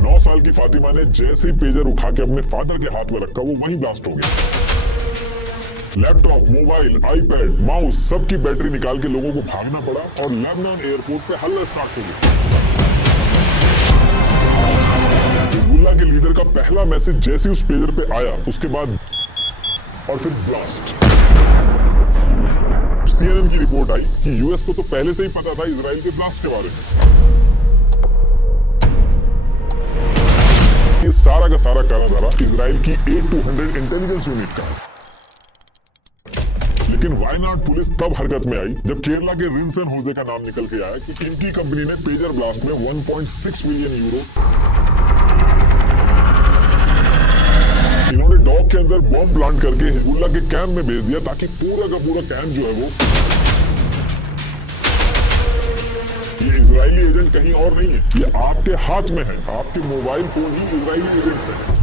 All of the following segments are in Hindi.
9 साल की फातिमा ने जैसे ही पेजर उठा के अपने फादर के हाथ में रखा वो वहीं ब्लास्ट हो गया। लैपटॉप, मोबाइल, आईपैड, माउस सबकी बैटरी निकाल के लोगों को भागना पड़ा और लेबनान एयरपोर्ट पे हल्ला स्टार्ट हो गया। हिजबुल्लाह के लीडर का पहला मैसेज जैसे उस पेजर पे आया उसके बाद और फिर ब्लास्ट। CNN की रिपोर्ट आई कि यूएस को तो पहले से ही पता था इजराइल के ब्लास्ट के बारे में। ये सारा का सारा काराधारा इजराइल की 8200 इंटेलिजेंस यूनिट का है। लेकिन वायनाड पुलिस तब हरकत में आई जब केरला के रिंसन होजे का नाम निकल के आया कि इनकी कंपनी ने पेजर ब्लास्ट में 1.6 मिलियन यूरो इन्होंने डॉग के अंदर बॉम्ब प्लांट करके हिजबुल्लाह के कैंप में भेज दिया ताकि पूरा का पूरा कैंप जो है वो ये इजरायली एजेंट कहीं और नहीं है, ये आपके हाथ में है। आपके मोबाइल फोन ही इजरायली एजेंट है।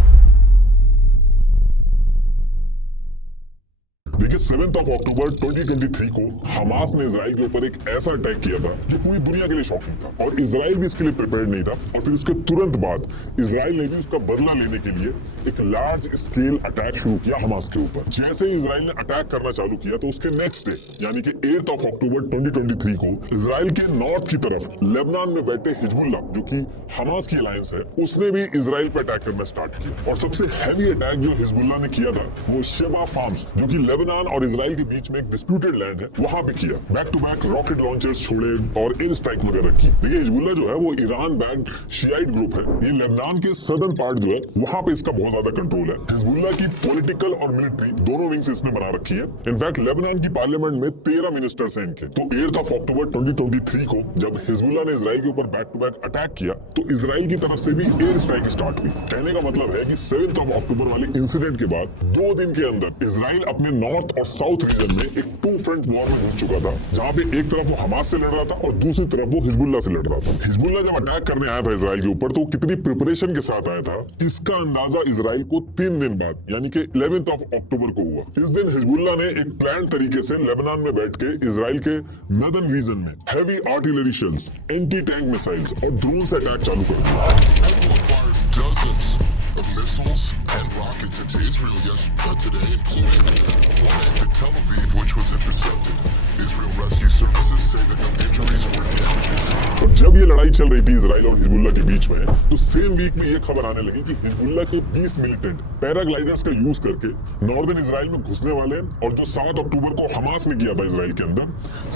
देखिए 7 अक्टूबर 2023 को हमास ने इजराइल के ऊपर एक ऐसा अटैक किया था जो पूरी दुनिया के लिए शॉकिंग था और इजराइल भी इसके लिए प्रिपेयर्ड नहीं था। और फिर उसके तुरंत बाद इजराइल ने भी उसका बदला लेने के लिए एक लार्ज स्केल अटैक शुरू किया हमास के ऊपर। जैसे ही इजराइल ने अटैक करना चालू किया तो उसके नेक्स्ट डे यानी कि 8 अक्टूबर 2023 को इजराइल के नॉर्थ की तरफ लेबनान में बैठे हिजबुल्लाह जो कि हमास की अलायंस है उसने भी इजराइल पर अटैक करना स्टार्ट किया। और सबसे हैवी अटैक जो हिजबुल्लाह ने किया था वो शेबा फार्म्स जो कि लेबनान और इजराइल के बीच में एक डिस्प्यूटेड लैंड है वहां पे किया। Back to back rocket launchers छोड़े और एयर स्ट्राइक वगैरह की। देखिए हिजबुल्लाह जो है वो ईरान बैक्ड शियाइट ग्रुप है। ये लेबनान के सदर्न पार्ट जो है वहां पे इसका बहुत ज्यादा कंट्रोल है। हिजबुल्लाह की पॉलिटिकल और मिलिट्री दोनों विंग्स इसने बना रखी है। इनफैक्ट लेबनान की पार्लियामेंट में 13 मिनिस्टर्स हैं इनके। तो 8 अक्टूबर 2023 को जब हिजबुल्लाह ने इजराइल के ऊपर बैक टू बैक अटैक किया तो इजराइल की तरफ से भी एयर स्ट्राइक स्टार्ट हुई। कहने का मतलब है कि 7 अक्टूबर वाले इंसिडेंट के बाद 2 दिन के अंदर इजराइल अपने नॉर्थ और साउथ रीजन में एक 2 फ्रंट वॉर में घुस चुका था जहां पे एक तरफ वो हमास से लड़ रहा था और दूसरी तरफ वो हिजबुल्लाह से लड़ रहा था। हिजबुल्लाह जब अटैक करने आया था इजराइल के ऊपर तो कितनी प्रिपरेशन के साथ आया था इसका अंदाजा इजराइल को 3 दिन बाद यानी कि 11 अक्टूबर को हुआ। इस दिन हिजबुल्लाह ने एक प्लान तरीके से लेबनान में बैठ के इजराइल के नदर्न रीजन में heavy artillery shells, anti tank missiles और ड्रोन से अटैक चालू कर दिया। Of missiles and rockets into Israel today, including one into Tel Aviv, which was intercepted. Israel rescue services say that no injuries or damages. और जब ये लड़ाई चल रही थी इजराइल और हिजबुल्लाह के बीच में तो सेम वीक में ये खबर आने लगी कि हिजबुल्लाह के 20 मिलिटेंट पैराग्लाइडर्स का यूज करके नॉर्दर्न इजराइल में घुसने वाले और जो 7 अक्टूबर को हमास ने किया था इजराइल के अंदर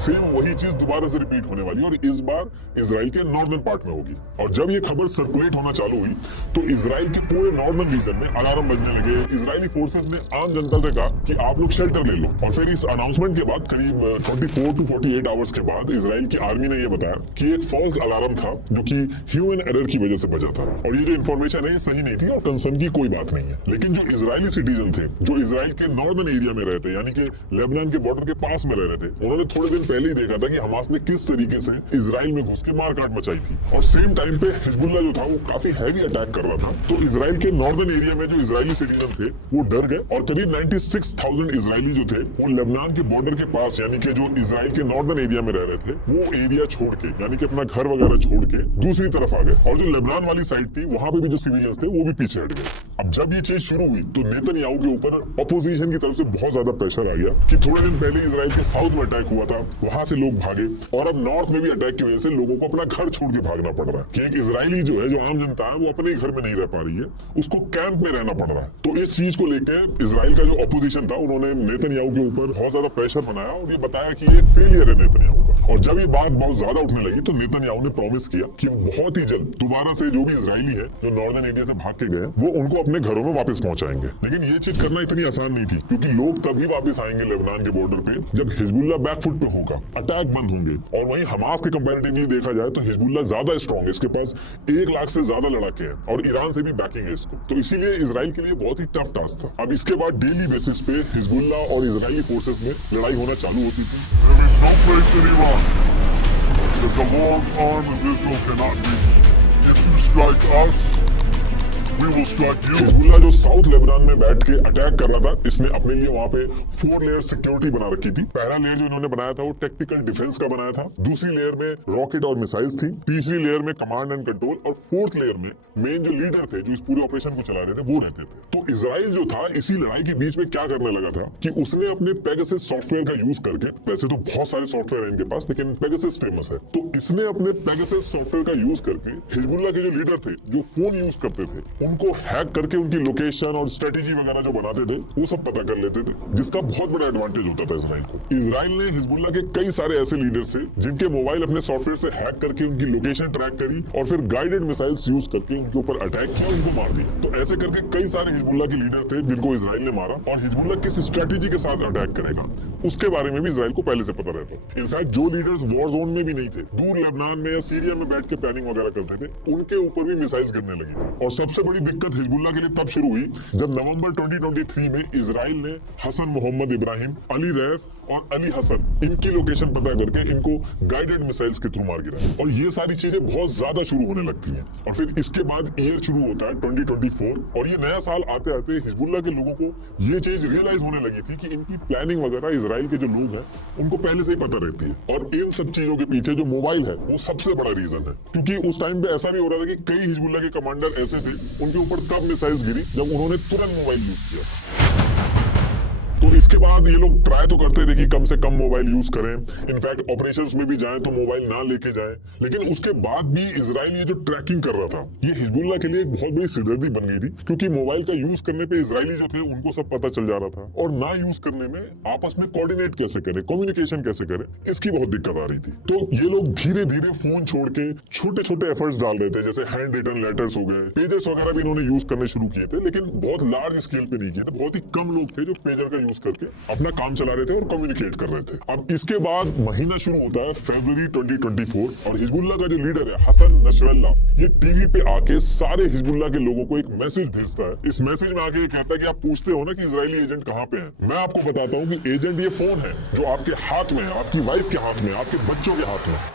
सेम वही चीज दोबारा से रिपीट होने वाली है और इस बार इजराइल के नॉर्दर्न पार्ट में होगी। और जब ये खबर सर्कुलेट होना चालू हुई तो इजराइल के पूरे नॉर्दर्न रीजन में अलार्म बजने लगे। इजरायली फोर्सेस ने आम जनता से कहा कि आप लोग शेल्टर ले लो। और फिर इस अनाउंसमेंट के बाद करीब 24 to 48 आवर्स के बाद इजराइल की आर्मी ने यह बताया कि एक फॉल्स अलार्म था जो कि ह्यूमन एरर की वजह से बजा था और ये जो इन्फॉर्मेशन है ये सही नहीं थी और कंसर्न की कोई बात नहीं है। लेकिन जो इजरायली सिटीजन थे जो इजराइल के नॉर्दर्न एरिया में रहते यानी कि लेबनान के बॉर्डर के पास में रह रहे थे उन्होंने थोड़े दिन पहले ही देखा था कि हमास ने किस तरीके से इजराइल में घुस के मारकाट मचाई थी। और सेम टाइम पे हिजबुल्लाह जो था वो काफी हैवी अटैक कर रहा था। तो इजराइल के नॉर्दर्न एरिया में जो इजरायली सिटीजन थे वो डर गए और करीब 96,000 इजरायली जो थे वो लेबनान के बॉर्डर के पास यानी कि जो इजराइल के नॉर्दर्न एरिया में रह रहे थे वो एरिया छोड़ के यानी कि अपना घर वगैरह छोड़ के दूसरी तरफ आ गए। और जो लेबनान वाली साइड थी वहां पे भी जो सिविलियंस थे वो भी पीछे हट गए। अब जब ये चीज शुरू हुई तो नेतन्याहू के ऊपर अपोजिशन की तरफ से बहुत ज्यादा प्रेशर आ गया कि थोड़े दिन पहले इजराइल के साउथ में अटैक हुआ था वहां से लोग भागे और अब नॉर्थ में भी अटैक की वजह से लोगों को अपना घर छोड़ के भागना पड़ रहा है कि एक इजरायली जो है जो आम जनता है वो अपने घर में नहीं रह पा रही है, उसको कैंप में रहना पड़ रहा है। तो इस चीज को लेकर इजराइल का जो अपोजिशन था उन्होंने नेतन्याहू के ऊपर बहुत ज्यादा प्रेशर बनाया और ये बताया कि एक फेलियर है नेतन्याहू का। और जब ये बात बहुत ज्यादा उठने लगी तो नेतन्याहू ने प्रॉमिस किया कि बहुत ही जल्द दोबारा से जो भी इजरायली है जो नॉर्दर्न एरिया से भाग के गए वो उनको अपने घरों में वापस पहुंचाएंगे। लेकिन ये चीज करना इतनी आसान नहीं थी क्योंकि लोग तभी वापस आएंगे लेबनान के बॉर्डर पे जब हिजबुल्लाह बैकफुट पे होगा, अटैक बंद होंगे। और वहीं हमास के कंपैरेटिवली देखा जाए तो हिजबुल्लाह ज्यादा स्ट्रॉन्ग है, इसके पास 1 लाख से ज्यादा लड़ाके हैं और ईरान से भी बैकिंग है इसको। तो इसीलिए इजराइल के लिए बहुत ही टफ टास्क था। अब इसके बाद डेली बेसिस पे हिजबुल्लाह और इजरायली फोर्सेस में लड़ाई होना चालू होती थी। That the long arm of Israel cannot reach. If you strike us, we will strike you. Hezbollah जो साउथ लेबनान में बैठ के अटैक कर रहा था, इसने अपने लिए वहां पे 4 लेयर सिक्योरिटी बना रखी थी। पहला लेयर जो इन्होंने बनाया था वो टेक्टिकल डिफेंस का बनाया था, दूसरी लेयर में रॉकेट और मिसाइल्स थी, तीसरी लेयर में कमांड एंड कंट्रोल और फोर्थ लेयर में मेन जो लीडर थे जो इस पूरे ऑपरेशन को चला रहे थे वो रहते थे। तो इजराइल जो था इसी लड़ाई के बीच में क्या करने लगा था कि उसने अपने पेगासस सॉफ्टवेयर का यूज करके, वैसे तो बहुत सारे सॉफ्टवेयर हैं इनके पास लेकिन पेगासस फेमस है, तो इसने अपने पेगासस सॉफ्टवेयर का यूज करके हिजबुल्लाह के जो लीडर थे जो फोन यूज करते थे उनको हैक करके उनकी लोकेशन और स्ट्रेटेजी वगैरह जो बनाते थे वो सब पता कर लेते थे, जिसका बहुत बड़ा एडवांटेज होता था इजराइल को। इजराइल ने हिजबुल्लाह के कई सारे ऐसे लीडर्स थे जिनके मोबाइल अपने सॉफ्टवेयर से हैक करके उनकी लोकेशन ट्रैक करी और फिर गाइडेड मिसाइल्स यूज करके उनके ऊपर अटैक किया, उनको मार दिया। तो ऐसे करके कई सारे हिजबुल्लाह के लीडर थे जिनको इजराइल ने मारा, और हिजबुल्लाह किस स्ट्रेटेजी के साथ अटैक करेगा उसके बारे में भी इजराइल को पहले से पता रहता। इनफैक्ट जो लीडर्स वॉर जोन में भी नहीं थे, दूर लेबनान में या सीरिया में बैठ के प्लानिंग वगैरह करते थे, उनके ऊपर भी मिसाइल्स गिरने लगी थी। और सबसे बड़ी दिक्कत हिजबुल्लाह के लिए तब शुरू हुई जब नवंबर 2023 में इजराइल ने हसन मोहम्मद इब्राहिम, अली रैफ और अली हसन इनकी लोकेशन पता करके इनको गाइडेड मिसाइल्स के थ्रू मार गिरा। और ये सारी चीजें बहुत ज्यादा शुरू होने लगती हैं। और फिर इसके बाद ईयर शुरू होता है 2024, और ये नया साल आते आते हिजबुल्लाह के लोगों को ये चीज रियलाइज होने लगी थी कि इनकी प्लानिंग वगैरह इजराइल के जो लोग हैं उनको पहले से ही पता रहती है। और इन सब चीजों के पीछे जो मोबाइल है वो सबसे बड़ा रीजन है, क्योंकि उस टाइम पे ऐसा भी हो रहा था कि कई हिजबुल्लाह के कमांडर ऐसे थे उनके ऊपर तब मिसाइल्स गिरी जब उन्होंने तुरंत मोबाइल यूज किया। तो इसके बाद ये लोग ट्राई तो करते थे कि कम से कम मोबाइल यूज करें, इनफैक्ट ऑपरेशंस में भी जाएं तो मोबाइल ना लेके जाएं, लेकिन उसके बाद भी इजराइल ये जो ट्रैकिंग कर रहा था ये हिजबुल्लाह के लिए एक बहुत बड़ी सिरदर्दी बन गई थी, क्योंकि मोबाइल का यूज करने पे इजरायली जो थे उनको सब पता चल जा रहा था, और ना यूज करने में आपस में कोऑर्डिनेट कैसे करें, कम्युनिकेशन कैसे करें, इसकी बहुत दिक्कत आ रही थी। तो ये लोग धीरे धीरे फोन छोड़ के छोटे छोटे एफर्ट्स डाल रहे थे, जैसे हैंड रिटन लेटर्स हो गए, पेजर्स वगैरह भी इन्होंने यूज करने शुरू किए थे, लेकिन बहुत लार्ज स्केल पे नहीं किए थे। बहुत ही कम लोग थे जो पेजर का यूज करके अपना काम चला रहे थे और कम्युनिकेट कर रहे थे। अब इसके बाद महीना शुरू होता है फरवरी 2024, और हिजबुल्लाह का जो लीडर है हसन नसरल्लाह ये टीवी पे आके सारे हिजबुल्लाह के लोगों को एक मैसेज भेजता है। इस मैसेज में आके ये कहता है कि आप पूछते हो ना कि इजरायली एजेंट कहाँ पे है, मैं आपको बताता हूँ कि एजेंट ये फोन है जो आपके हाथ में है, आपकी वाइफ के हाथ में, आपके बच्चों के हाथ में।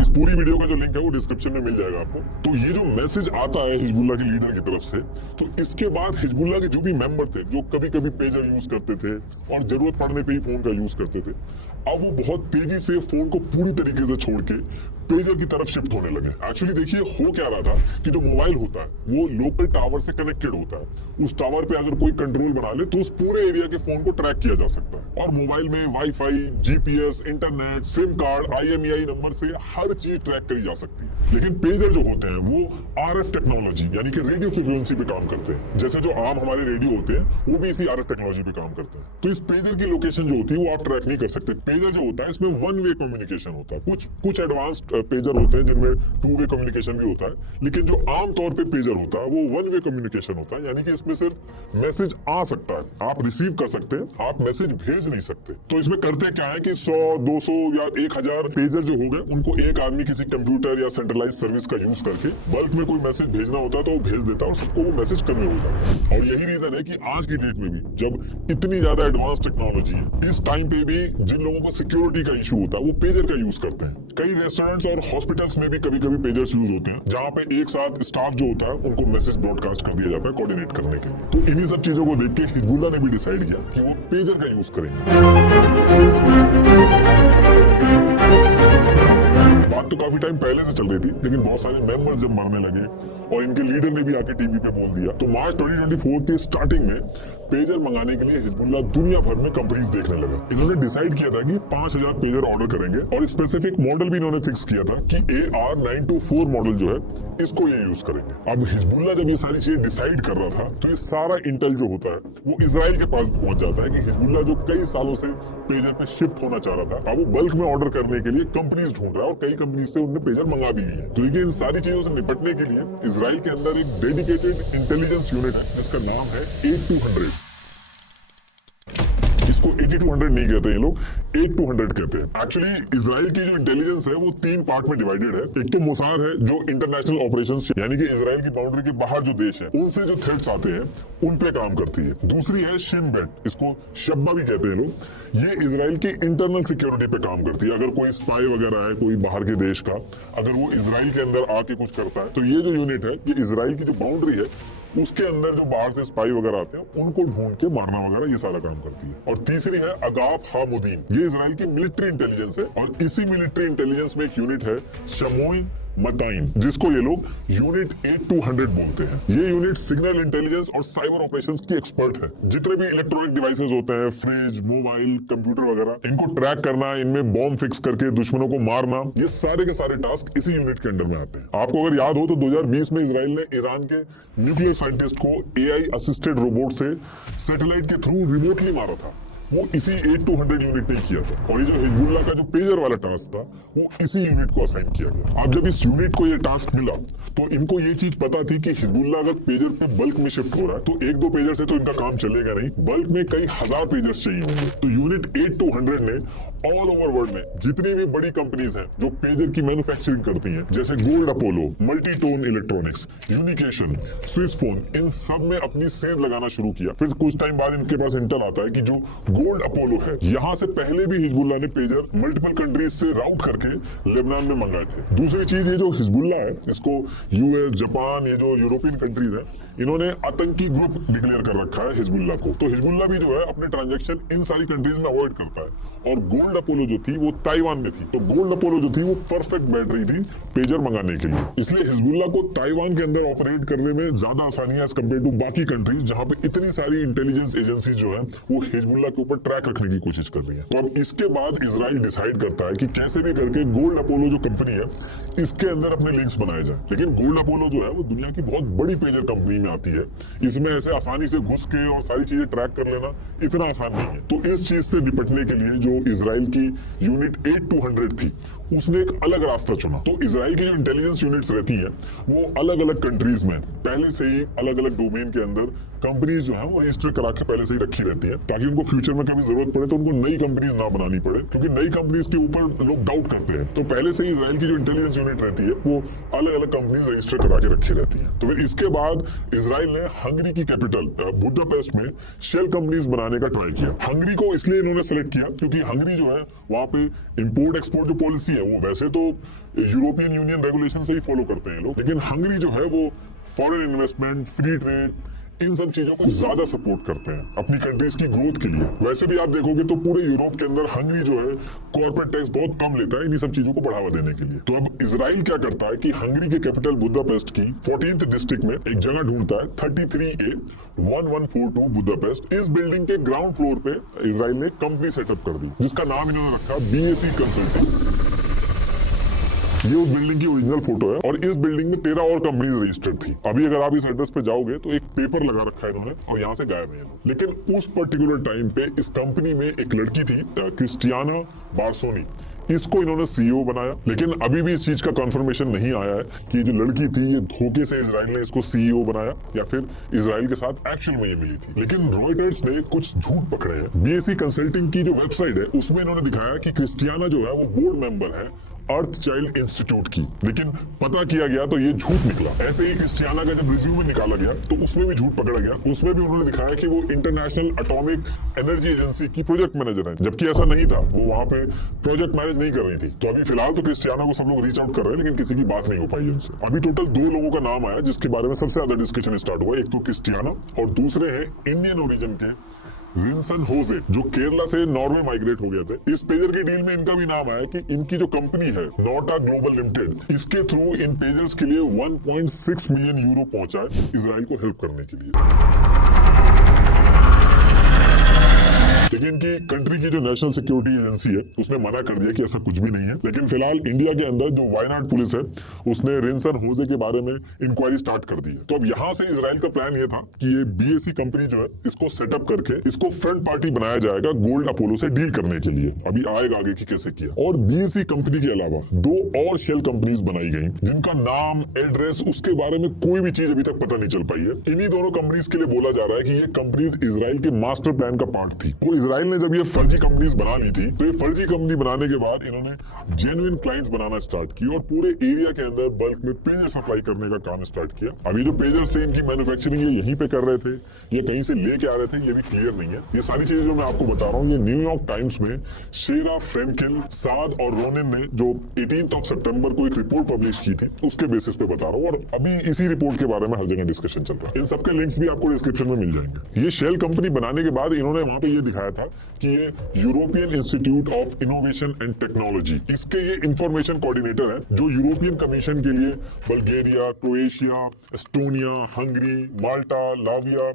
इस पूरी वीडियो का जो लिंक है वो डिस्क्रिप्शन में मिल जाएगा आपको। तो ये जो मैसेज आता है हिजबुल्लाह के लीडर की तरफ से, तो इसके बाद हिजबुल्लाह के जो भी मेंबर थे जो कभी कभी पेजर यूज करते थे और जरूरत पड़ने पे ही फोन का यूज करते थे, अब वो बहुत तेजी से फोन को पूरी तरीके से छोड़ के पेजर की तरफ शिफ्ट होने लगे। एक्चुअली देखिए हो क्या रहा था कि जो मोबाइल होता है वो लोकल टावर से कनेक्टेड होता है, उस टावर पे अगर कोई कंट्रोल बना ले तो उस पूरे एरिया के फोन को ट्रैक किया जा सकता है, और मोबाइल में wifi, GPS, internet, SIM card, IMEI number से हर चीज ट्रैक करी जा सकती है। लेकिन पेजर जो होते हैं वो RF टेक्नोलॉजी यानी कि रेडियो फ्रीक्वेंसी पे काम करते हैं, जैसे जो आम हमारे रेडियो होते हैं वो भी इसी RF टेक्नोलॉजी पे काम करते हैं। तो इस पेजर की लोकेशन जो होती है वो आप ट्रैक नहीं कर सकते। पेजर जो होता है इसमें 1 वे कम्युनिकेशन होता है, कुछ एडवांस्ड पेजर होते हैं जिनमें 2 वे कम्युनिकेशन भी होता है, लेकिन जो आम तौर पे पेजर होता है वो 1 वे कम्युनिकेशन होता है, यानी कि इसमें सिर्फ मैसेज आ सकता है, आप रिसीव कर सकते हैं, आप मैसेज भेज नहीं सकते। तो इसमें करते क्या है कि 100, 200 या 1000 पेजर जो हो गए उनको एक आदमी किसी कंप्यूटर या सेंट्रलाइज सर्विस का यूज करके बल्क में कोई मैसेज भेजना होता है तो वो भेज देता है और सबको वो मैसेज कन्वे हो जाता है। और यही रीजन है कि आज की डेट में भी जब इतनी ज्यादा एडवांस टेक्नोलॉजी है, इस टाइम पे भी जिन लोगों को सिक्योरिटी का इशू होता है वो पेजर का यूज करते हैं। कई रेस्टोरेंट्स और हॉस्पिटल्स में भी कभी कभी पेजर्स यूज होते हैं, जहाँ पे एक साथ स्टाफ जो होता है उनको मैसेज ब्रॉडकास्ट कर दिया जाता है कोऑर्डिनेट करने के लिए। तो इन्हीं सब चीजों को देख के हिजबुल्लाह ने भी डिसाइड किया कि वो पेजर का यूज करेंगे। बात तो काफी टाइम पहले से चल रही थी, लेकिन बहुत सारे मेंबर्स जब मरने लगे और इनके लीडर ने भी आके टीवी पे बोल दिया, तो मार्च 2024 के स्टार्टिंग में पेजर मंगाने के लिए हिजबुल्लाह दुनिया भर में कंपनीज देखने लगा। इन्होंने डिसाइड किया था कि 5000 पेजर ऑर्डर करेंगे, और स्पेसिफिक मॉडल भी इन्होंने फिक्स किया था कि AR924 मॉडल जो है इसको ये यूज करेंगे। अब हिजबुल्लाह जब ये सारी चीजें डिसाइड कर रहा था तो ये सारा इंटेल जो होता है वो इजराइल के पास पहुंच जाता है कि हिजबुल्लाह जो कई सालों से पेजर पे शिफ्ट होना चाह रहा था, अब वो बल्क में ऑर्डर करने के लिए कंपनीज ढूंढ रहा है, और कई कंपनीज से उन्होंने पेजर मंगा भी लिए। तो देखिए इन सारी चीजों से निपटने के लिए इजराइल के अंदर एक डेडिकेटेड इंटेलिजेंस यूनिट है जिसका नाम है 8200। इसको 8200 नहीं कहते ये लोग, 8200 कहते हैं। एक्चुअली इजराइल की जो इंटेलिजेंस है वो 3 पार्ट में डिवाइडेड है। एक तो मोसाद है जो इंटरनेशनल ऑपरेशंस यानी कि इजराइल की बाउंड्री के बाहर जो देश है उनसे जो थ्रेट्स आते हैं उन पे काम करती है। दूसरी है शिन बेट, इसको शब्बा भी कहते हैं लोग, ये इजराइल की इंटरनल सिक्योरिटी पे काम करती है। अगर कोई स्पाई वगैरह है कोई बाहर के देश का, अगर वो इजराइल के अंदर आके कुछ करता है तो ये जो यूनिट है ये इजराइल की जो बाउंड्री है उसके अंदर जो बाहर से स्पाई वगैरह आते हैं उनको ढूंढ के मारना वगैरह ये सारा काम करती है। और तीसरी है अगाफ हामुदीन, ये इजराइल की मिलिट्री इंटेलिजेंस है और इसी मिलिट्री इंटेलिजेंस में एक यूनिट है शमोइन मताइन, जिसको ये लोग यूनिट 8200 बोलते हैं। ये यूनिट सिग्नल इंटेलिजेंस और साइबर ऑपरेशंस की एक्सपर्ट है। जितने भी इलेक्ट्रॉनिक डिवाइसेस होते हैं, फ्रिज, मोबाइल, कंप्यूटर वगैरह, इनको ट्रैक करना, इनमें बॉम्ब फिक्स करके दुश्मनों को मारना, ये सारे के सारे टास्क इसी यूनिट के अंडर में आते हैं। आपको अगर याद हो तो 2020 में इजराइल ने ईरान के न्यूक्लियर साइंटिस्ट को AI असिस्टेड रोबोट से सैटेलाइट के थ्रू रिमोटली मारा था, वो इसी 8200 यूनिट ने किया था। और ये जो हिजबुल्लाह का जो पेजर वाला टास्क था वो इसी यूनिट को असाइन किया गया। अब जब इस यूनिट को ये टास्क मिला तो इनको ये चीज पता थी कि हिजबुल्लाह अगर पेजर पे बल्क में शिफ्ट हो रहा है तो 1-2 पेजर से तो इनका काम चलेगा नहीं, बल्क में कई हजार पेजर्स चाहिए होंगे। तो यूनिट 8200 ने ऑल ओवर वर्ल्ड में जितनी भी बड़ी कंपनीज हैं जो पेजर की मैन्युफैक्चरिंग करती हैं, जैसे Gold Apollo, Multitone Electronics, Unication, Swiss Phone, इन सब में अपनी सेंध लगाना शुरू किया। फिर कुछ टाइम बाद इनके पास इंटेल आता है कि जो गोल्ड अपोलो है, यहाँ से पहले भी हिजबुल्लाह ने पेजर मल्टीपल कंट्रीज से राउट करके लेबनान में मंगाए थे। दूसरी चीज, ये जो हिजबुल्लाह है इसको US, जापान, ये जो यूरोपियन कंट्रीज है, इन्होंने आतंकी ग्रुप डिक्लेयर कर रखा है हिजबुल्लाह को। तो हिजबुल्लाह भी जो है अपने ट्रांजैक्शन इन सारी कंट्रीज में अवॉइड करता है। और गोल्ड अपोलो जो थी वो ताइवान में थी, तो गोल्ड अपोलो जो थी वो परफेक्ट बैटरी थी पेजर मंगाने के लिए। इसलिए हिजबुल्लाह को ताइवान के अंदर ऑपरेट करने में ज्यादा आसानी है एज कम्पेयर टू बाकी कंट्रीज जहां पे इतनी सारी इंटेलिजेंस एजेंसी जो है वो हिजबुल्लाह के ऊपर ट्रैक रखने की कोशिश कर रही है। तो अब इसके बाद इजराइल डिसाइड करता है कि कैसे भी करके गोल्ड अपोलो जो कंपनी है इसके अंदर अपने लिंक्स बनाए जाए। लेकिन गोल्ड अपोलो जो है वो दुनिया की बहुत बड़ी पेजर कंपनी में आती है, इसमें ऐसे आसानी से घुस के और सारी चीजें ट्रैक कर लेना इतना आसान नहीं है। तो इस चीज से निपटने के लिए जो इजराइल की यूनिट 8200 थी उसने एक अलग रास्ता चुना। तो इजराइल की जो इंटेलिजेंस यूनिट्स रहती है वो अलग अलग कंट्रीज में पहले से ही अलग अलग डोमेन के अंदर कंपनीज जो है वो रजिस्टर करा के पहले से ही रखी रहती है, ताकि उनको फ्यूचर में कभी जरूरत पड़े तो उनको नई कंपनीज ना बनानी पड़े, क्योंकि नई कंपनीज के ऊपर लोग डाउट करते हैं। तो पहले से ही इजराइल की जो इंटेलिजेंस यूनिट रहती है वो अलग अलग कंपनीज रजिस्टर करा के रखी रहती है। तो फिर इसके बाद इजराइल ने हंगरी की कैपिटल बुडापेस्ट में शेल कंपनीज बनाने का ट्राई किया। हंगरी को इसलिए इन्होंने सेलेक्ट किया क्योंकि हंगरी जो है वहां पे इंपोर्ट एक्सपोर्ट जो पॉलिसी है वो वैसे तो यूरोपियन यूनियन रेगुलेशन से ही फॉलो करते हैं लोग, लेकिन हंगरी जो है वो फॉरेन इन्वेस्टमेंट, फ्री ट्रेड, इन सब चीजों को ज्यादा सपोर्ट करते हैं अपनी कंट्रीज की ग्रोथ के लिए। वैसे भी आप देखोगे तो पूरे यूरोप के अंदर हंगरी जो है कॉर्पोरेट टैक्स बहुत कम लेता है इन्हीं सब चीजों को बढ़ावा देने के लिए। तो अब इजराइल क्या करता है कि हंगरी के कैपिटल बुडापेस्ट की 14th डिस्ट्रिक्ट में एक जगह ढूंढता है 33A 1142 बुडापेस्ट। इस बिल्डिंग के ग्राउंड फ्लोर पे इजराइल ने कंपनी सेटअप कर दी जिसका नाम इन्होंने रखा BAC कंसल्टिंग। ये उस बिल्डिंग की ओरिजिनल फोटो है और इस बिल्डिंग में 13 और कंपनीज रजिस्टर्ड थी। अभी अगर आप इस एड्रेस पे जाओगे तो एक पेपर लगा रखा है इन्होंने और यहाँ से गायब है लोग। लेकिन उस पर्टिकुलर टाइम पे इस कंपनी में एक लड़की थी क्रिस्टियाना बार्सोनी, इसको इन्होंने CEO बनाया। लेकिन अभी भी इस चीज का कंफर्मेशन नहीं आया है कि जो लड़की थी ये धोखे से इजराइल ने इसको CEO बनाया या फिर इजराइल के साथ एक्चुअल में ये मिली थी। लेकिन रॉयटर्स ने कुछ झूठ पकड़े हैं। BAC कंसल्टिंग की जो वेबसाइट है उसमें इन्होंने दिखाया कि क्रिस्टियाना जो है वो बोर्ड मेंबर है अर्थ चाइल्ड इंस्टीट्यूट की, लेकिन पता किया गया तो ये झूठ निकला। ऐसे ही क्रिस्टियाना का जब रिज्यूमे निकाला गया तो उसमें भी झूठ पकड़ा गया। उसमें भी उन्होंने दिखाया कि वो इंटरनेशनल एटॉमिक एनर्जी एजेंसी की प्रोजेक्ट मैनेजर है, जबकि ऐसा नहीं था। वो वहां पे प्रोजेक्ट मैनेज नहीं कर रही थी। तो अभी फिलहाल तो क्रिस्टियाना को सब लोग रीच आउट कर रहे हैं लेकिन किसी की बात नहीं हो पाई है उनसे। अभी टोटल 2 लोगों का नाम आया जिसके बारे में सबसे ज्यादा डिस्कशन स्टार्ट हुआ। एक तो क्रिस्टियाना और दूसरे हैं इंडियन ओरिजिन के रिंसन होजे जो केरला से नॉर्वे माइग्रेट हो गए थे। इस पेजर की डील में इनका भी नाम आया कि इनकी जो कंपनी है नोटा ग्लोबल लिमिटेड, इसके थ्रू इन पेजर्स के लिए 1.6 मिलियन यूरो पहुंचा है इजराइल को हेल्प करने के लिए। लेकिन इनकी कंट्री की जो नेशनल सिक्योरिटी एजेंसी है उसने मना कर दिया कि ऐसा कुछ भी नहीं है। लेकिन फिलहाल इंडिया के अंदर जो वायनाड पुलिस है उसने रिंसन होजे के बारे में इंक्वायरी स्टार्ट कर दी है। तो अब यहाँ से इजराइल का प्लान ये था कि ये BAC कंपनी जो है इसको सेटअप करके इसको फ्रंट पार्टी बनाया जाएगा गोल्ड अपोलो से डील करने के लिए। अभी आएगा आगे कि कैसे किया। और BAC कंपनी के अलावा 2 और शेल कंपनीज बनाई गई जिनका नाम, एड्रेस, उसके बारे में कोई भी चीज अभी तक पता नहीं चल पाई है। इन्हीं दोनों कंपनीज के लिए बोला जा रहा है कि ये कंपनीज इजराइल के मास्टर प्लान का पार्ट थी। वो इजराइल ने जब ये फर्जी कंपनीज बना ली थी, तो ये फर्जी कंपनी बनाने के बाद इन्होंने जेन्युइन क्लाइंट्स बनाना स्टार्ट की और पूरे एरिया के अंदर बल्क में पेजर सप्लाई करने का काम स्टार्ट किया। अभी जो पेजर से इनकी मैन्युफैक्चरिंग ये यहीं पे कर रहे थे या कहीं से लेके आ रहे थे, ये भी क्लियर नहीं है। ये सारी चीजें जो मैं आपको बता रहा हूँ, ये न्यूयॉर्क टाइम्स में शेरा फ्रेंकिल, साद और रोनिन ने जो 18 सितंबर को एक रिपोर्ट पब्लिश की थी, उसके बेसिस पे बता रहा हूँ। और अभी इसी रिपोर्ट के बारे में हर जगह डिस्कशन चल रहा है। इन सबके लिंक्स भी आपको डिस्क्रिप्शन में मिल जाएंगे। ये शेल कंपनी बनाने के बाद इन्होंने वहां पे ये दिखाया था कि ये European institute of innovation and technology, इसके ये इंफॉर्मेशन कोऑर्डिनेटर है, जो यूरोपियन कमीशन के लिए बल्गेरिया, क्रोएशिया, एस्टोनिया, हंगरी, माल्टा, लाविया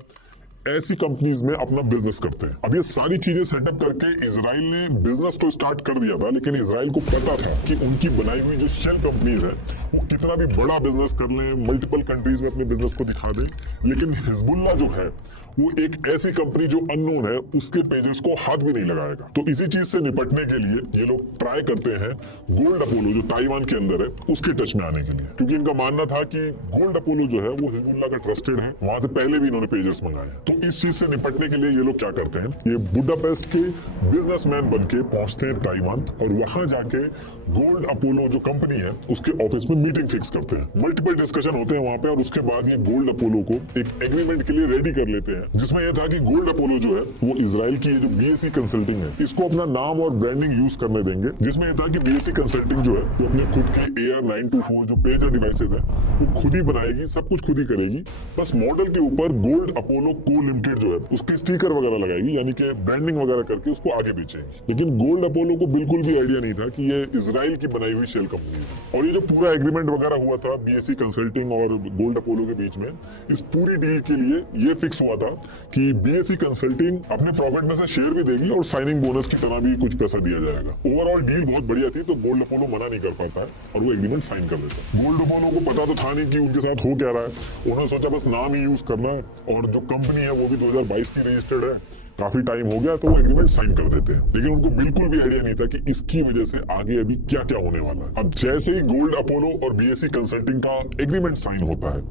ऐसी कंपनीज में अपना बिजनेस करते हैं। अब ये सारी चीजें सेटअप करके इजराइल ने बिजनेस तो स्टार्ट कर दिया था, लेकिन इजराइल को पता था कि उनकी बनाई हुई जो शेल कंपनीज है वो कितना भी बड़ा बिजनेस कर लें, मल्टीपल कंट्रीज में अपने बिजनेस को दिखा दें, लेकिन हिजबुल्लाह जो है वो एक ऐसी कंपनी जो अननोन है, उसके पेजेस को हाथ भी नहीं लगाएगा। तो इसी चीज से निपटने के लिए ये लोग ट्राई करते हैं गोल्ड अपोलो जो ताइवान के अंदर है उसके टच में आने के लिए, क्योंकि इनका मानना था कि गोल्ड अपोलो जो है वो हिजबुल्लाह का ट्रस्टेड है, वहां से पहले भी इन्होंने पेजर्स मंगाए हैं। तो इस चीज से निपटने के लिए ये लोग क्या करते हैं, ये बुडापेस्ट के बिजनेसमैन बन के पहुंचते हैं ताइवान और वहां जाके गोल्ड अपोलो जो कंपनी है उसके ऑफिस में मीटिंग फिक्स करते हैं। मल्टीपल डिस्कशन होते हैं वहां पे और उसके बाद ये गोल्ड अपोलो को एक एग्रीमेंट के लिए रेडी कर लेते हैं, जिसमें यह था कि गोल्ड अपोलो जो है वो इजराइल की जो बीएससी कंसल्टिंग है इसको अपना नाम और ब्रांडिंग यूज करने देंगे, जिसमें यह था कि बीएससी कंसल्टिंग जो है वो अपने खुद के AR924 जो पेजर डिवाइसेज है वो खुद ही बनाएगी, सब कुछ खुद ही करेगी। बस मॉडल के ऊपर गोल्ड अपोलो को लिमिटेड जो है उसके स्टिकर वगैरह लगाएगी, यानी कि ब्रांडिंग वगैरह करके उसको आगे बेचेगी। लेकिन गोल्ड अपोलो को बिल्कुल भी आइडिया नहीं था कि ये इजराइल की बनाई हुई शेल कंपनी है। और ये जो पूरा एग्रीमेंट वगैरह हुआ था बीएससी कंसल्टिंग और गोल्ड अपोलो के बीच में, इस पूरी डील के लिए ये फिक्स हुआ था कि बीएससी कंसल्टिंग अपने प्रॉफिट में से शेयर भी देगी और साइनिंग बोनस की तरह भी कुछ पैसा दिया जाएगा। ओवरऑल डील बहुत बढ़िया थी, तो गोल्ड अपोलो मना नहीं कर पाता है और वो एग्रीमेंट साइन कर देता है। गोल्ड अपोलो को पता तो था नहीं कि उनके साथ हो क्या रहा है, उन्होंने सोचा बस नाम ही यूज करना है और जो कंपनी है वो भी 2022 की रजिस्टर्ड है, काफी टाइम हो गया, तो वो एग्रीमेंट साइन कर देते हैं। लेकिन उनको बिल्कुल भी आइडिया नहीं था कि इसकी वजह से आगे अभी क्या क्या होने वाला है। अब जैसे ही गोल्ड अपोलो और बीएससी कंसल्टिंग का एग्रीमेंट साइन होता है,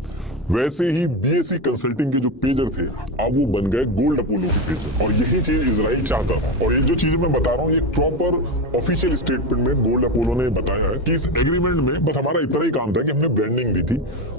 वैसे ही बीएससी कंसल्टिंग के जो पेजर थे अब वो बन गए गोल्ड अपोलो के पेजर, और यही चीज इजराइल चाहता था। और ये जो चीजें मैं बता रहा हूँ ये प्रॉपर ऑफिशियल स्टेटमेंट में गोल्ड अपोलो ने बताया है कि इस एग्रीमेंट में बस हमारा इतना ही काम था कि हमने ब्रांडिंग दी थी,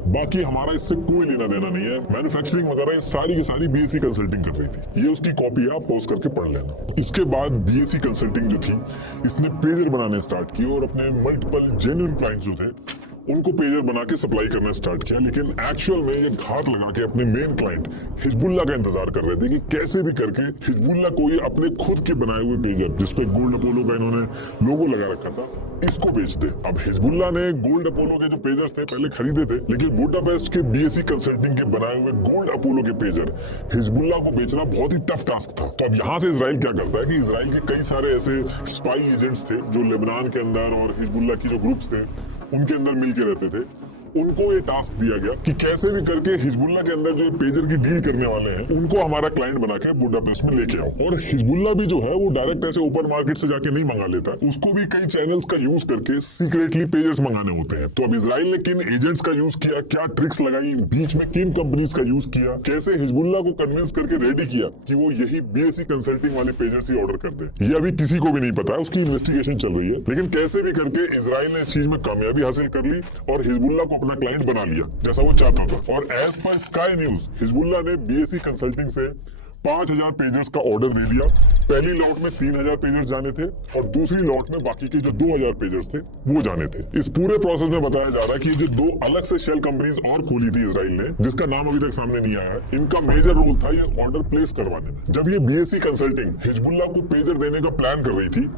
बाकी हमारा इससे कोई लेना देना नहीं है। मैन्युफैक्चरिंग वगैरह सारी की सारी बीएससी कंसल्टिंग कर रही थी। ये उसकी कॉपी है, आप पॉज करके पढ़ लेना। इसके बाद बीएससी कंसल्टिंग जो थी इसने पेजर बनाने स्टार्ट किए और अपने मल्टीपल जेन्युइन क्लाइंट्स जो थे उनको पेजर बना के सप्लाई करना स्टार्ट किया। लेकिन एक्चुअल में ये घात लगा के अपने मेन क्लाइंट हिजबुल्लाह का इंतजार कर रहे थे कि कैसे भी करके हिजबुल्लाह को ये अपने खुद के बनाए हुए पेजर, जिसपे गोल्ड अपोलो का इन्होंने लोगो लगा रखा था, इसको बेच दे। अब हिजबुल्लाह ने गोल्ड अपोलो के जो पेजर्स थे पहले खरीदे थे, लेकिन बुडापेस्ट के बीएससी कंसल्टिंग के बनाए हुए गोल्ड अपोलो के पेजर हिजबुल्लाह को बेचना बहुत ही टफ टास्क था। तो अब यहाँ से इजराइल क्या करता है कि इजराइल के कई सारे ऐसे स्पाई एजेंट्स थे जो लेबनान के अंदर और हिजबुल्लाह की जो ग्रुप्स थे उनके अंदर मिलके रहते थे, उनको ये टास्क दिया गया कि कैसे भी करके हिजबुल्लाह के अंदर जो पेजर की डील करने वाले हैं उनको हमारा क्लाइंट बना के बुडापेस्ट में लेके आओ। और हिजबुल्लाह भी जो है वो डायरेक्ट ऐसे ओपन मार्केट से जाके नहीं मंगा लेता, उसको भी कई चैनल्स का यूज करके सीक्रेटली पेजर्स मंगाने होते हैं। तो अब इजराइल ने किन एजेंट्स का यूज किया, क्या ट्रिक्स लगाई, बीच में किन कंपनीज का यूज किया, कैसे हिजबुल्लाह को कन्विंस करके रेडी किया कि वो यही बीएससी कंसल्टिंग वाले पेजर्स ही ऑर्डर कर दे, ये अभी किसी को भी नहीं पता है, उसकी इन्वेस्टिगेशन चल रही है। लेकिन कैसे भी करके इजराइल ने इस चीज में कामयाबी हासिल कर ली और हिजबुल्लाह को अपना क्लाइंट बना लिया जैसा वो चाहता था। और as per Sky News Hezbollah ने बीएससी कंसल्टिंग से 5000 पेजर्स का ऑर्डर दे दिया। पहली लॉट में 3000 पेजर्स जाने थे और दूसरी लॉट में बाकी के जो 2000 पेजर्स थे वो जाने थे। इस पूरे प्रोसेस में बताया जा रहा है कि जो दो अलग से शेल कंपनीज और खोली थी इजराइल ने, जिसका नाम अभी तक सामने नहीं आया है, इनका मेजर रोल था ये ऑर्डर प्लेस करवाने में। जब ये बीएससी कंसल्टिंग हिजबुल्लाह को पेजर देने का प्लान कर रही थी,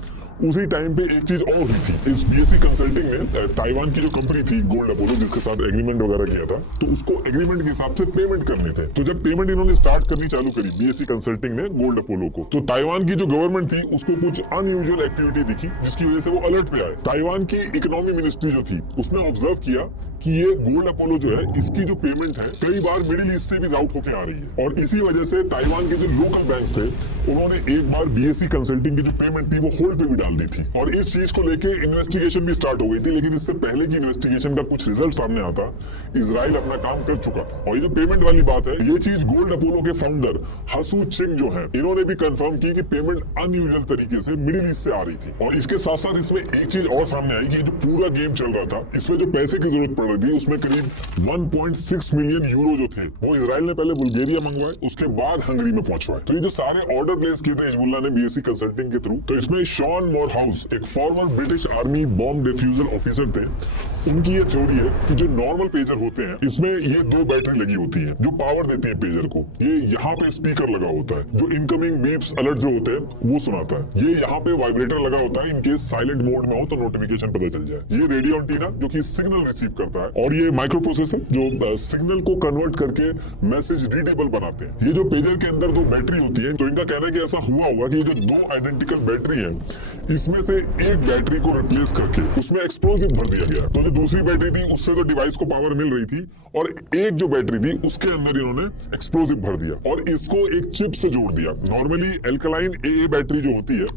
उसी टाइम पे एक चीज और हुई थी। इस बीएससी कंसल्टिंग ने ताइवान की जो कंपनी थी गोल्ड अपोलो, जिसके साथ एग्रीमेंट वगैरह किया था, तो उसको एग्रीमेंट के हिसाब से पेमेंट करने थे। तो जब पेमेंट इन्होंने स्टार्ट करनी चालू करी बीएससी कंसल्टिंग ने गोल्ड अपोलो को, तो ताइवान की जो गवर्नमेंट थी उसको कुछ अनयूजुअल एक्टिविटी दिखी, जिसकी वजह से वो अलर्ट पे आए। ताइवान की इकोनॉमी मिनिस्ट्री जो थी उसने ऑब्जर्व किया कि ये गोल्ड अपोलो जो है इसकी जो पेमेंट है कई बार मिडिल ईस्ट से भी राउट होकर आ रही है, और इसी वजह से ताइवान के जो लोकल बैंक्स थे उन्होंने एक बार बीएससी कंसल्टिंग की जो पेमेंट थी वो होल्ड पे भी डाल दी थी, और इस चीज को लेके इन्वेस्टिगेशन भी स्टार्ट हो गई थी। लेकिन इससे पहले की इन्वेस्टिगेशन का कुछ रिजल्ट सामने आता इजराइल अपना काम कर चुका था। और ये जो पेमेंट वाली बात है, ये चीज गोल्ड अपोलो के फाउंडर हसू चिंग जो है इन्होंने भी कंफर्म की कि पेमेंट अनयूजुअल तरीके से मिडिल ईस्ट से आ रही थी। और इसके साथ साथ इसमें एक चीज और सामने आई कि जो पूरा गेम चल रहा था इसमें जो पैसे की जरूरत पड़ रही थी उसमें करीब 1.6 मिलियन यूरो जो थे वो इजराइल ने पहले बुल्गारिया मंगवाए, उसके बाद हंगरी में पहुंचवाए। तो ये जो सारे ऑर्डर प्लेस किए थे हिजबुल्लाह ने बीएससी कंसल्टिंग के थ्रू, तो इसमें शॉन मोरहाउस एक farmer British army bomb defusal officer थे। उनकी ये थ्योरी है कि जो नॉर्मल पेजर होते हैं इसमें ये 2 बैटरी लगी होती है जो पावर देती है पेजर को। ये यहाँ पे स्पीकर लगा होता है जो इनकमिंग बीप्स अलर्ट जो होते हैं वो सुनाता है। ये यहाँ पे वाइब्रेटर लगा होता है, इन केस साइलेंट मोड में हो तो नोटिफिकेशन पता चल जाए। ये रेडियो एंटीना जो कि सिग्नल रिसीव करता है, और ये माइक्रो प्रोसेसर जो सिग्नल को कन्वर्ट करके मैसेज रीडेबल बनाते हैं। ये जो पेजर के अंदर 2 बैटरी होती है, तो इनका कहना है कि ऐसा हुआ होगा कि जो 2 आइडेंटिकल बैटरी है इसमें से एक बैटरी को रिप्लेस करके उसमें एक्सप्लोजिव भर दिया गया। तो जो दूसरी बैटरी थी उससे तो डिवाइस को पावर मिल रही थी, और एक जो बैटरी थी उसके अंदर इन्होंने एक्सप्लोजिव भर दिया और इसको एक चिप से जोड़ दिया। नॉर्मली एल्कलाइन AA बैटरी जो होती है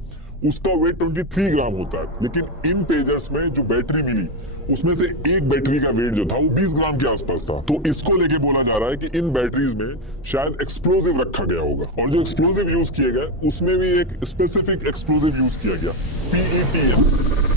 उसका वेट 23 ग्राम होता है, लेकिन इन पेजर्स में जो बैटरी मिली उसमें से एक बैटरी का वेट जो था वो 20 ग्राम के आसपास था। तो इसको लेके बोला जा रहा है कि इन बैटरीज में शायद एक्सप्लोजिव रखा गया होगा, और जो एक्सप्लोजिव यूज किए गए उसमें भी एक स्पेसिफिक एक्सप्लोजिव यूज किया गया, PATM।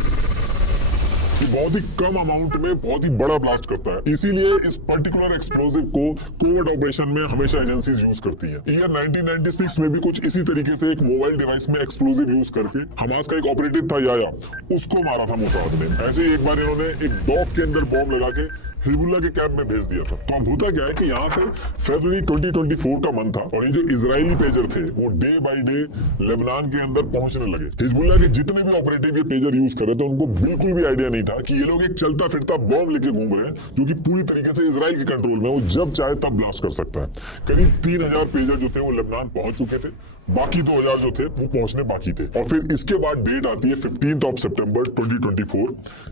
ये बहुत ही कम अमाउंट में बहुत ही बड़ा ब्लास्ट करता है, इसीलिए इस पर्टिकुलर एक्सप्लोजिव को कोवर्ट ऑपरेशन में हमेशा एजेंसीज यूज करती है। ईयर 1996 में भी कुछ इसी तरीके से एक मोबाइल डिवाइस में एक्सप्लोजिव यूज करके हमास का एक ऑपरेटिव था याया, उसको मारा था मोसाद ने। ऐसे ही एक बार इन्होंने एक डॉग के अंदर बॉम्ब लगा के हिजबुल्लाह के कैंप में भेज दिया था। तो अब होता क्या है कि यहाँ से फरवरी 2024 का मंथ था, और ये जो इजरायली पेजर थे वो डे बाय डे लेबनान के अंदर पहुंचने लगे। हिजबुल्लाह के जितने भी ऑपरेटिव ये पेजर यूज कर रहे थे उनको बिल्कुल भी आइडिया नहीं था कि ये लोग एक चलता फिरता बॉम्ब लेके घूम रहे हैं जो कि पूरी तरीके से इजराइल के कंट्रोल में, वो जब चाहे तब ब्लास्ट कर सकता है। करीब 3000 पेजर जो थे वो लेबनान पहुंच चुके थे, बाकी 2000 जो थे वो पहुंचने बाकी थे। और फिर इसके बाद डेट आती है 15 सितंबर 2024,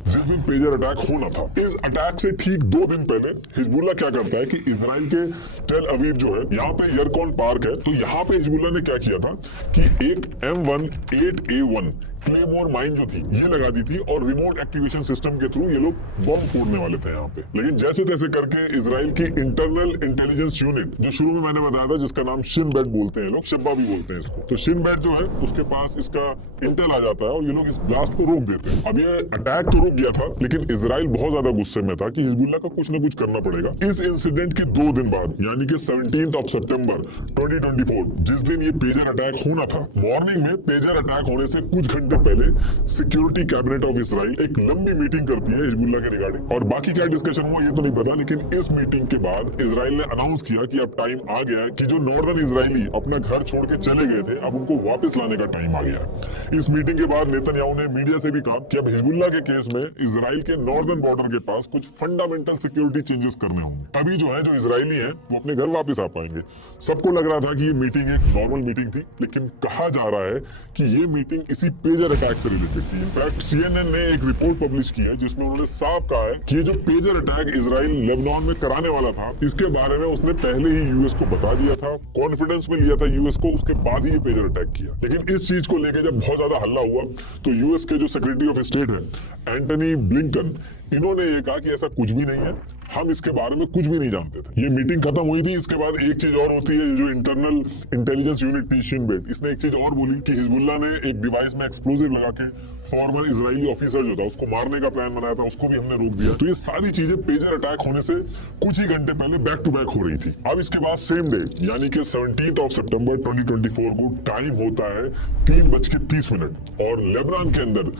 जिस दिन पेजर अटैक होना था। इस अटैक से ठीक 2 दिन पहले हिजबुल्लाह क्या करता है कि इजराइल के टेल अवीव जो है यहाँ पे यरकॉन पार्क है, तो यहाँ पे हिजबुल्लाह ने क्या किया था कि एक M18A1 क्लेमोर माइन जो थी ये लगा दी थी, और रिमोट एक्टिवेशन सिस्टम के थ्रू ये लोग बम फोड़ने वाले थे यहाँ पे। लेकिन जैसे तैसे करके इजराइल की इंटरनल इंटेलिजेंस यूनिट, जो शुरू में मैंने बताया था जिसका नाम शिन बेट बोलते हैं लोग, शिब्बा भी बोलते हैं इसको, तो शिन बेट जो है उसके पास इसका इंटेल आ जाता है और ये लोग इस ब्लास्ट को रोक देते हैं। अब ये अटैक तो रुक गया था, लेकिन इजराइल बहुत ज्यादा गुस्से में था कि हिजबुल्लाह का कुछ ना कुछ करना पड़ेगा। इस इंसिडेंट के 2 दिन बाद यानी कि 17 सितंबर 2024, जिस दिन ये पेजर अटैक होना था, मॉर्निंग में पेजर अटैक होने से कुछ घंटे पहले सिक्योरिटी कैबिनेट ऑफ इसराइल एक लंबी मीटिंग करती है हिजबुल्लाह के रिगार्डिंग। और बाकी क्या डिस्कशन हुआ ये तो नहीं पता, लेकिन इस मीटिंग के बाद इसराइल ने अनाउंस किया कि अब टाइम आ गया है कि जो नॉर्दर्न इजरायली अपना घर छोड़ के चले गए थे अब उनको वापस लाने का टाइम आ गया है। इस मीटिंग के बाद नेतन्याहू ने मीडिया से भी कहा कि अब हिजबुल्लाह के केस में इसराइल के नॉर्दर्न बॉर्डर के पास कुछ फंडामेंटल सिक्योरिटी चेंजेस करने होंगे, तभी जो है जो इजरायली है वो अपने घर वापस आ पाएंगे। सबको लग रहा था कि ये मीटिंग एक नॉर्मल मीटिंग थी, लेकिन कहा जा रहा है कि ये मीटिंग इसी पेजर अटैक से रिलेटेड थी। इनफैक्ट CNN ने एक रिपोर्ट पब्लिश की है जिसमें उन्होंने साफ कहा है कि ये जो पेजर अटैक इजराइल लेबनान में कराने वाला था इसके बारे में उसने पहले ही यूएस को बता दिया था, कॉन्फिडेंस में लिया था यूएस को, उसके बाद ही ये पेजर अटैक किया। लेकिन इस चीज को लेकर जब बहुत ज्यादा हल्ला हुआ तो यूएस के जो सेक्रेटरी ऑफ स्टेट है एंटनी ब्लिंकन, इन्होंने ये कहा कि ऐसा कुछ भी नहीं है, हम इसके बारे में कुछ भी नहीं जानते थे। ये मीटिंग खत्म हुई थी, इसके बाद एक चीज और होती है, जो इंटरनल इंटेलिजेंस यूनिट थी शिन बेट, इसने एक चीज और बोली कि हिजबुल्लाह ने एक डिवाइस में एक्सप्लोजिव लगा के फॉर्मर इजरायली ऑफिसर जो था उसको मारने का प्लान बनाया था, उसको भी हमने रोक दिया। तो ये सारी चीजें पेजर अटैक होने से कुछ ही घंटे पहले बैक टू बैक हो रही थी। अब इसके बाद सेम डे यानी कि 17 सितंबर 2024 को टाइम होता है 3:30 और लेबनान के अंदर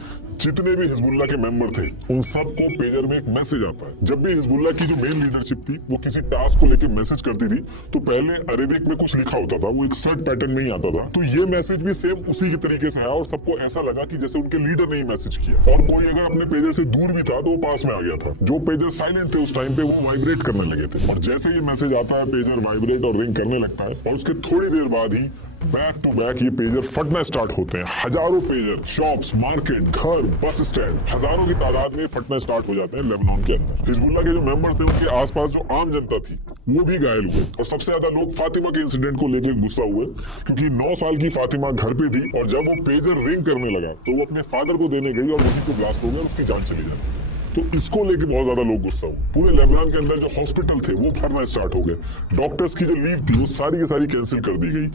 जितने भी हिजबुल्लाह के मेंबर थे उन सबको पेजर में एक मैसेज आता है। जब भी हिजबुल्लाह की जो मेन लीडरशिप थी वो किसी टास्क को लेकर मैसेज करती थी तो पहले अरेबिक में कुछ लिखा होता था, वो एक सर्ट पैटर्न में ही आता था। तो ये मैसेज भी सेम उसी के तरीके से आया और सबको ऐसा लगा कि जैसे उनके लीडर ने ही मैसेज किया, और कोई अगर अपने पेजर से दूर भी था तो वो पास में आ गया था। जो पेजर साइलेंट थे उस टाइम पे वो वाइब्रेट करने लगे थे, और जैसे ये मैसेज आता है पेजर वाइब्रेट और रिंग करने लगता है, और उसके थोड़ी देर बाद ही बैक टू बैक ये पेजर फटना स्टार्ट होते हैं। हजारों पेजर शॉप्स, मार्केट, घर, बस स्टैंड, हजारों की तादाद में फटना स्टार्ट हो जाते हैं लेबनान के अंदर। हिजबुल्लाह के जो मेंबर्स थे उनके आसपास जो आम जनता थी वो भी घायल हुए और सबसे ज्यादा लोग फातिमा के इंसिडेंट को लेकर गुस्सा हुए, क्योंकि 9 साल की फातिमा घर पे थी और जब वो पेजर रिंग करने लगा तो वो अपने फादर को देने गई और वहीं पे ब्लास्ट हो गया और उसकी जान चली जाती है। तो इसको लेके बहुत ज्यादा लोग गुस्सा हुए। पूरे लेबनान के अंदर जो हॉस्पिटल थे वो भरना स्टार्ट हो गए। डॉक्टर्स की जो लीव थी वो सारी की सारी कैंसिल कर दी गई।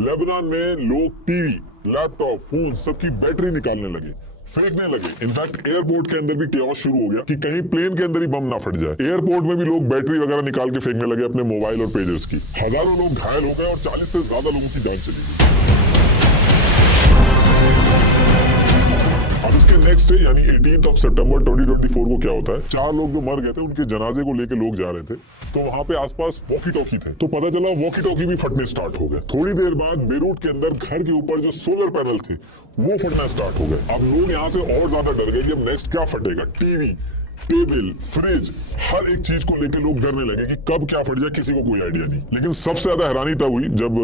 लेबनान में लोग टीवी, लैपटॉप, फोन सबकी बैटरी निकालने लगे, फेंकने लगे। इनफैक्ट एयरपोर्ट के अंदर भी केओस शुरू हो गया कि कहीं प्लेन के अंदर ही बम ना फट जाए। एयरपोर्ट में भी लोग बैटरी वगैरह निकाल के फेंकने लगे अपने मोबाइल और पेजर्स की। हजारों लोग घायल हो गए और 40 से ज्यादा लोगों की जान चली गई। अब इसके नेक्स्ट डे यानी 18 सितंबर 2024 को क्या होता है, 4 लोग जो मर गए थे उनके जनाजे को लेके लोग जा रहे थे, तो वहां पे आसपास वॉकी टॉकी थे, तो पता चला वॉकी टॉकी भी फटने स्टार्ट हो गए। थोड़ी देर बाद बेरूट के अंदर घर के ऊपर जो सोलर पैनल थे वो फटना स्टार्ट हो गए। अब लोग यहाँ से और ज्यादा डर गए कि अब नेक्स्ट क्या फटेगा। टीवी, टेबल, फ्रिज, हर एक चीज को लेकर लोग डरने लगे कि कब क्या फट जाए, किसी को कोई आइडिया नहीं। लेकिन सबसे ज्यादा हैरानी तब हुई जब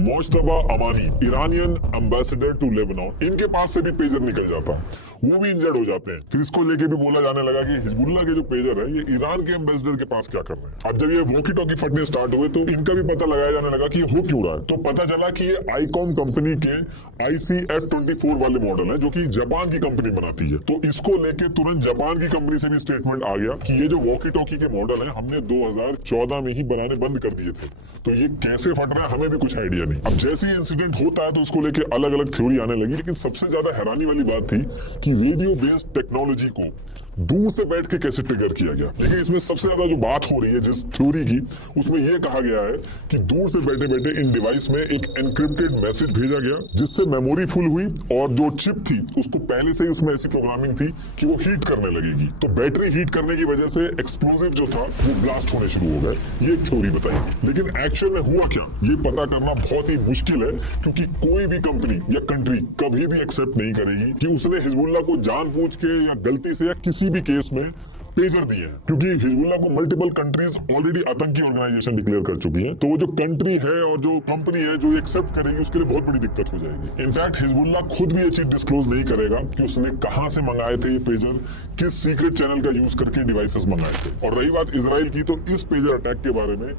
मोस्तफा अमानी, ईरानियन एम्बेसडर टू लेबनान, इनके पास से भी पेजर निकल जाता है, वो भी इंजर्ड हो जाते हैं। फिर इसको लेके भी बोला जाने लगा कि हिजबुल्लाह के जो पेजर है ये ईरान के एम्बेसडर के पास क्या कर रहे हैं। अब जब ये वॉकी टॉकी फटने स्टार्ट हुए तो इनका भी पता लगाया जाने लगा कि ये हो क्यों रहा है। तो पता चला कि ये आईकॉम कंपनी के ICF-24 वाले मॉडल है जो कि जापान की कंपनी बनाती है। तो इसको लेके तुरंत जापान की कंपनी से भी स्टेटमेंट आ गया कि ये जो वॉकी टॉकी के मॉडल है हमने 2014 में ही बनाने बंद कर दिए थे, तो ये कैसे फट रहा है हमें भी कुछ आइडिया नहीं। अब जैसे ही इंसिडेंट होता है तो उसको लेके अलग अलग थ्योरी आने लगी, लेकिन सबसे ज्यादा हैरानी वाली बात थी कि रेडियो बेस्ड टेक्नोलॉजी को दूर से बैठ के कैसे ट्रिगर किया गया। लेकिन इसमें सबसे ज्यादा जो बात हो रही है जिस थ्योरी की, उसमें यह कहा गया है कि दूर से बैठे बैठे इन डिवाइस में एक एनक्रिप्टेड मैसेज भेजा गया जिससे मेमोरी फुल हुई और जो चिप थी उसको पहले से ही उसमें ऐसी प्रोग्रामिंग थी कि वो हीट करने लगेगी। तो बैटरी हीट करने की वजह से एक्सप्लोजिव जो था वो ब्लास्ट होने शुरू हो गए। ये थ्योरी बताई गई, लेकिन एक्चुअल में हुआ क्या ये पता करना बहुत ही मुश्किल है, क्योंकि कोई भी कंपनी या कंट्री कभी भी एक्सेप्ट नहीं करेगी कि उसने हिजबुल्लाह को जानबूझ के या गलती से या किसी भी केस में पेजर दिए हैं, क्योंकि हिजबुल्लाह को मल्टीपल कंट्रीज ऑलरेडी आतंकी ऑर्गेनाइजेशन डिक्लेयर कर चुकी हैं। तो वो जो कंट्री है और जो कंपनी है जो एक्सेप्ट करेगी उसके लिए बहुत बड़ी दिक्कत हो जाएगी। इनफैक्ट हिजबुल्लाह खुद भी ये चीज डिस्क्लोज नहीं करेगा कि उसने कहां से मंगाए थे ये पेजर, किस सीक्रेट चैनल का यूज करके डिवाइसेस मंगाए थे। और रही बात इजराइल की, तो इस पेजर अटैक के बारे में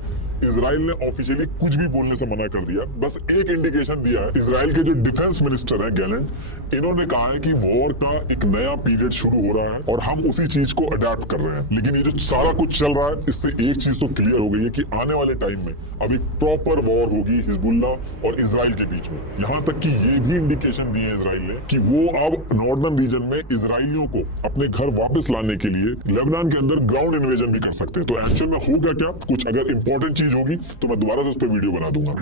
इजराइल ने ऑफिशियली कुछ भी बोलने से मना कर दिया। बस एक इंडिकेशन दिया है, इजराइल के जो डिफेंस मिनिस्टर है गैलेंट, इन्होंने कहा है कि वॉर का एक नया पीरियड शुरू हो रहा है और हम उसी चीज को अडेप्ट कर रहे हैं। लेकिन ये जो सारा कुछ चल रहा है इससे एक चीज तो क्लियर हो गई है कि आने वाले टाइम में अब एक प्रॉपर वॉर होगी हिजबुल्लाह और इजराइल के बीच में। यहाँ तक कि ये भी इंडिकेशन दी है इजराइल ने कि वो अब नॉर्दर्न रीजन में इजराइलियों को अपने घर वापस लाने के लिए लेबनान के अंदर ग्राउंड इन्वेजन भी कर सकते हैं। तो एक्चुअल में होगा क्या, कुछ अगर इंपॉर्टेंट चीज होगी तो मैं दोबारा से उस पर वीडियो बना दूंगा।